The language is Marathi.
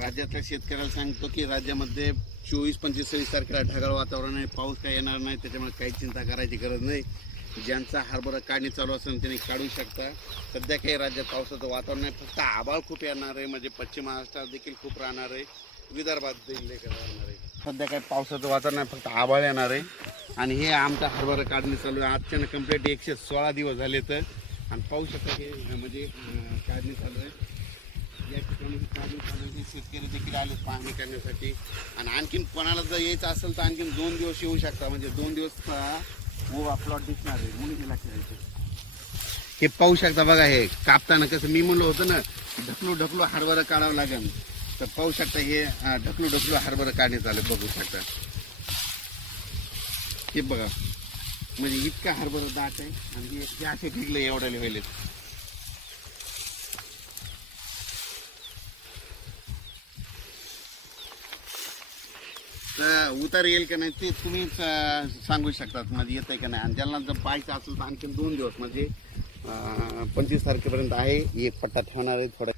राज्यातल्या शेतकऱ्याला सांगतो की राज्यामध्ये चोवीस पंचवीस सव्वीस तारखेला ढगाळ वातावरण आहे. पाऊस काय येणार नाही. त्याच्यामुळे काही चिंता करायची गरज नाही. ज्यांचा हरभरा काढणी चालू असेल त्यांनी काढू शकता. सध्या काही राज्यात पावसाचं वातावरण नाही. फक्त आभाळ खूप येणार आहे. म्हणजे पश्चिम महाराष्ट्रात देखील खूप राहणार आहे. विदर्भात देखील राहणार आहे. सध्या काही पावसाचं वातावरण नाही. फक्त आभाळ येणार आहे. आणि हे आमचा हरभरा काढणी चालू आहे. आजच्यानं कंप्लीट एकशे सोळा दिवस झाले तर. आणि पाहू शकता की म्हणजे काढणी चालू आहे. या ठिकाणी ही चालू शेतकरी देखील आले पाहणी करण्यासाठी. आणि आणखीन कोणाला जर यायचं असेल तर आणखीन दोन दिवस येऊ शकता. म्हणजे दोन दिवस ओवा प्लॉट दिसणार आहे. म्हणून खेळायचं हे पाहू शकता बघा हे कापताना कसं मी म्हणलो होतं ना ढकलू ढकलू हरभरा काढावं लागेल. तर पाहू शकता हे ढकलू ढकलू हरभरा काढण्यात आलं. बघू शकता. हे बघा. म्हणजे इतका हरभरा दाट आहे. आणि हे- असे ढिगले एवढ्याले व्हायलेत. तर उतार येईल का नाही ते तुम्हीच अं, सांगू शकतात. म्हणजे येत आहे का नाही? आणि ज्यांना जर पाहायचं असेल तर आणखी दोन दिवस म्हणजे पंचवीस तारखेपर्यंत आहे. एक पट्टा ठेवणार आहे थोडं